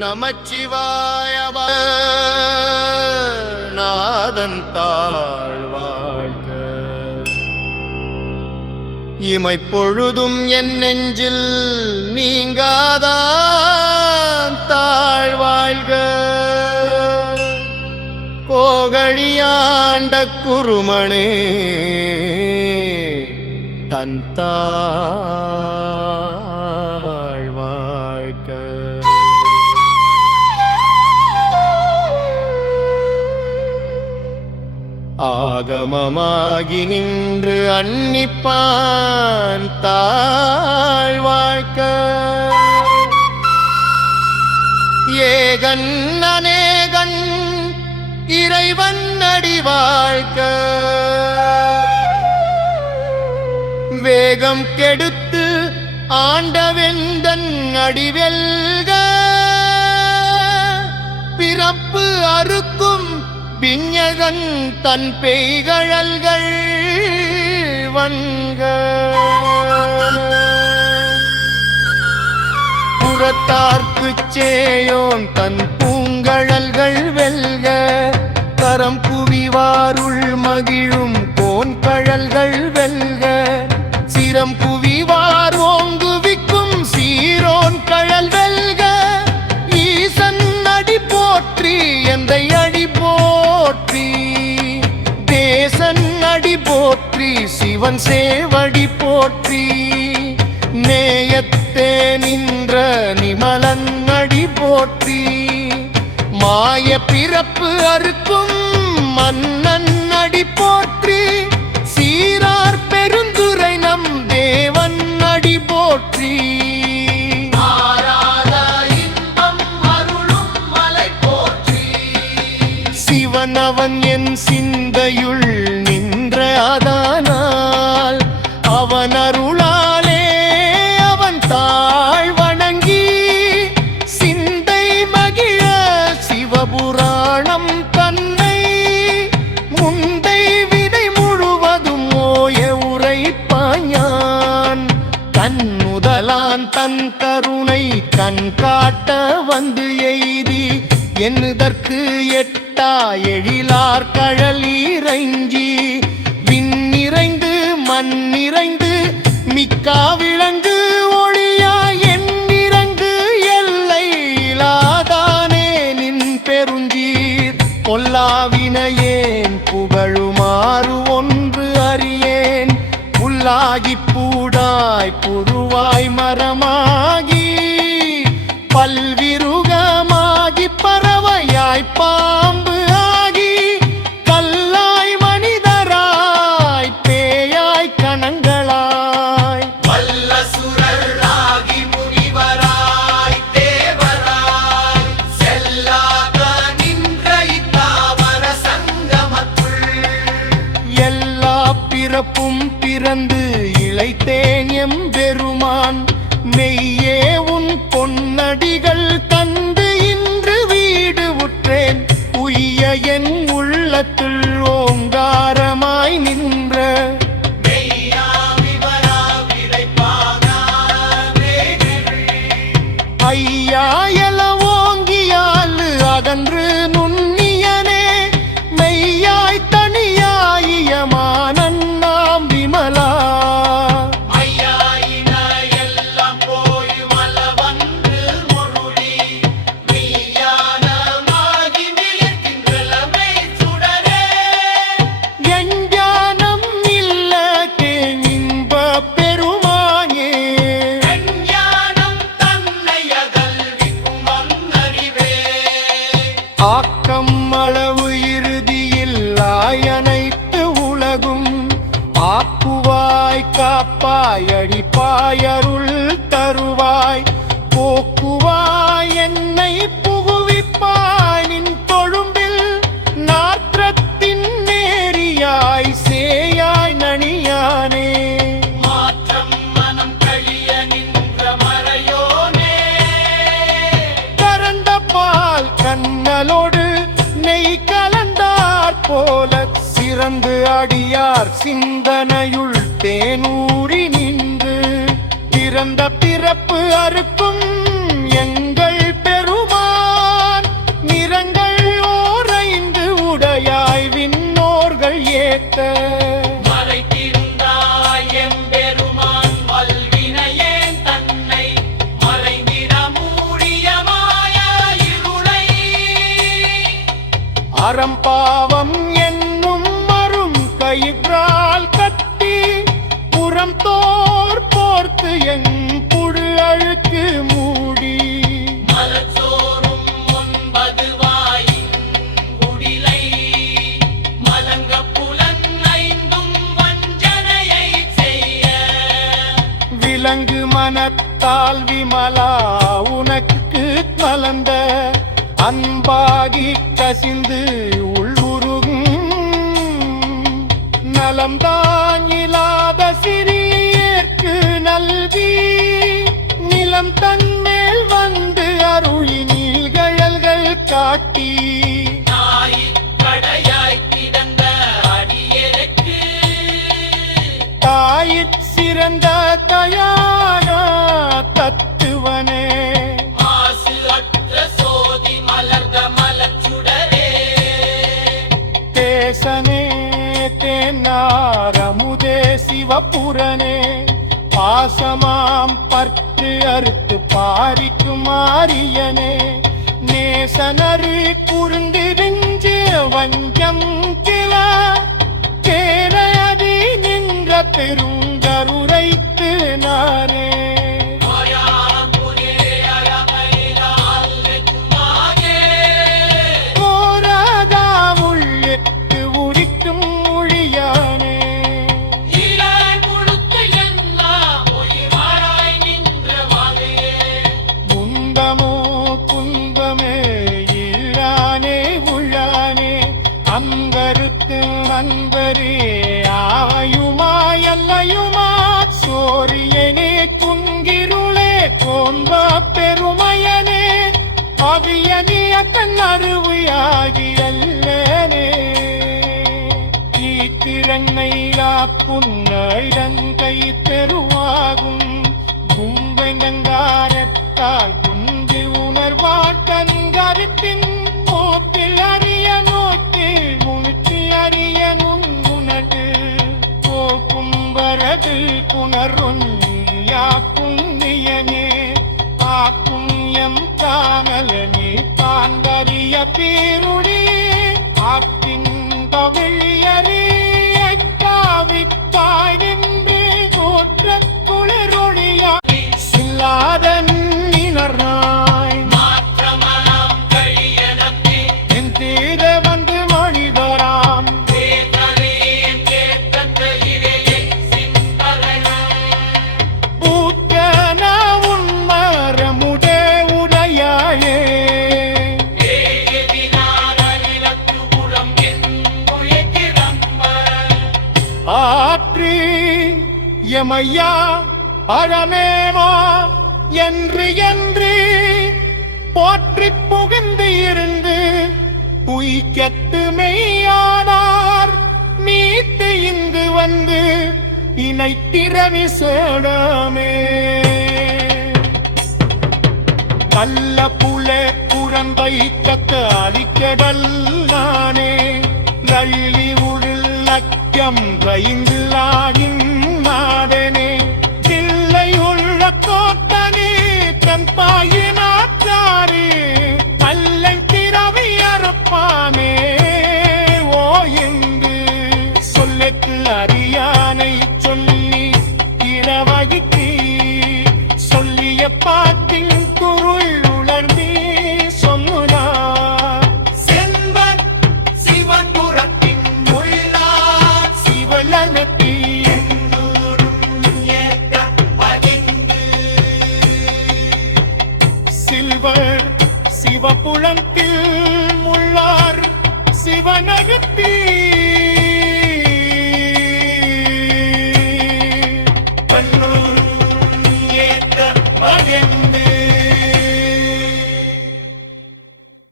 நமச்சிவாய நாதன் தாழ்வாழ்க. இமைப்பொழுதும் என் நெஞ்சில் நீங்காதான் தாழ்வாழ்க. கோகழியாண்ட குருமனே தன் தாழ்வாழ்க. ஆகமமாகி நின்று அன்னிப்பான் தாழ்வாழ்க. ஏகன் அநேகன் இறைவன் அடி வாழ்க. வேகம் கெடுத்து ஆண்டவெந்தன் அடிவெல்க. பிறப்பு அறுக்கும் பிஞகன் தன் பெய்கழல்கள் வன்க. புறத்தார்க்குச் சேயோன் தன் பூங்கழல்கள் வெல்க. கரம் குவிவாருள் மகிழும் கோன் கழல்கள் வெல்க. சிரம் குவிவார் ஓங்குவிக்கும் சீரோன் கழல் வெல்க. ஈசன் அடி போற்றி எந்தை அடி போற்றி. தேசன் அடி போற்றி சிவன் சேவடி போற்றி. நேயத்தே நின்ற நிமலன் அடி போற்றி. மாய பிறப்பு அறுக்கும் மன்னன் அடி போற்றி. சீரார் பெருந்துரை நம் தேவன் அடி போற்றி. சிவன் அவன் என் சிந்தையுள் நின்ற அதானால் அவன் அருளாலே அவன் தாழ் வணங்கி சிந்தை மகிழ சிவபுராணம் தன்னை முந்தை விதை முழுவதும் ஓய உரைப்பாயான். தன் முதலான் தன் கருணை கண் காட்ட வந்து எய்தி என்னதற்கு எட்டா எழிலார் கழல் இறைஞ்சி. விண்ணிறைந்து மண்ணிறைந்து மிக்கா விளங்கு ஒளியா எண்ணிறங்கு எல்லை இலாதானே நின் பெருஞ்சீர். பொல்லாவினையேன் புகழுமாறு ஒன்று அறியேன். புல்லாகி பூடாய் புருவாய் மரமாகி பல்விருகமாகி பறவையாய் பாம்பு ஆகி கல்லாய் மனிதராய் பேயாய் கணங்களாய் வல்லசுரராகி முனிவராய் தேவராய் செல்லாக நின்ற இத்தாவர சங்கமத்துள் எல்லா பிறப்பும் பிறந்து இளைத்தேன் எம்பெருமான். மெய்யே உன் பொன்னடிகள் தந்து இன்று வீடு உற்றேன். உய்ய என் உள்ளத்துள் ஓங்காரமாய் நின்ற ஐயா எல ஓங்கியால் அகன்று நுண்ணியனே. மெய்யாய் தனியாயமானன் நாம் விமலா. ஆக்கம் அளவு இறுதியில்லாய் அனைத்து உலகும் ஆக்குவாய் காப்பாய் அடிப்பாய் அருள் தருவாய். போக்குவாய் என்னை புகுவிப்பாய் நின் தொழும்பில். நாற்றத்தின் நேரியாய் சேயாய் நனியானே. மாற்றம் மனம் கழிய நின்ற மறையோனே. கரந்த பால் கண்ணலோடு நெய் கலந்தாற் போல சிறந்து அடியார் சிந்தனையுள் தேனூறி நின்று. பிறந்த பிறப்பு அறுக்கும் எங்கள் பெருமான். அறம்பாவம் என்னும் மரும் கயிற்றால் கட்டி புறம் தோர் போர்த்து என் புடு அழுக்கு மூடி மலச்சோறும் 9 வாயின் குடிலை மலங்க புலன் 5ம் வஞ்சனையை செய்ய விலங்கு மனத்தால் விமலா உனக்கு கலந்த அன்பாகி கசிந்து உள்ளுருகும் நலம்தான் இல்லாத சிறியேற்கு நல்கி நிலம் தன்மேல் வந்து அருளி நீழ்கழல்கள் காட்டி கடையாய் கிடந்த அடியேற்கு தாயிற் சிறந்த தயான தத்துவனே மாசு அற்ற சோதி மலர்ந்த மலச்சுடரே தேசனே தேனாரமுதே சிவபுரனே பாசமாம் பற்று அறுத்து பாரிக்கும் ஆரியனே நேசனரு குறுந்திருஞ்சு வஞ்சம் கிள கேரதி நின்ற பெருங்கருரைத்து நானே கோராதா உள்ளிட்டு உரிக்கும் மொழியானே குந்தமோ குந்தமே இல்லானே உள்ளானே அங்கருக்கு நண்பரே ஆயுமா எல்லையுமா சோரியனே குங்கிருளே கோன்ப பெருமையனே அவியனிய கண்ணருவியாகி அல்லனே தீத்திரங்கைலா புன்னைரங்கை தெருவாகும் கும்பங்கங்காரத்தால் குஞ்சு உணர்வாட்டங்கருத்தின் போத்தில் அறிய நோக்கில் முனிச்சு அறிய நுண்குணடு போக்கும்பரது புணர்வொன்யா புண்ணியனே ஆக்கும் எம் காணலனே தாங்கறிய பேருடி ஆக்கின் கவிழியறிய காவித்தாயின்று தோற்ற குளிரொழியா சில்லாதன் நிலர்நாய் மாற்றமனம் கழியனத்தே என் தீர வந்து மொழிதராம் தேதரேன் கேட்டதிலே சிந்தரணம் பூத்தன உன்மரமுதே உடையாயே ஏகதினாரிலத்து உரம் என்புயத்திரம்ப ஆற்றி எமையா அறமேமா என்று என்று போற்றிப் புகுந்து இருந்து உய்கெட்டு மெய்யானார் மீட்டு இங்கு வந்து இணைத்திரவி சேடமே கள்ள புலே புறம்பை கக்க அழிக்கடல் நானே நள்ளி உள்ளக்கம் கைந்து ஆகின் நாடனே தில்லை உள்ள கோட்டனே கண்பாயினாற்றாரே கல்லை திரவி அறுப்பானே ஓ என்று சொல்லுக்கு அறியானை சொல்லி இரவகித்தி சொல்லிய பாட்டின் குருள் உணர்ந்தே சொன்னார் செல்வன் சிவபுரத்தின் உள்ளார் சிவலனத்தி ஏற்ற பதிந்து சில்வர் சிவபுலத்தில் முள்ளார் சிவனகத்தீ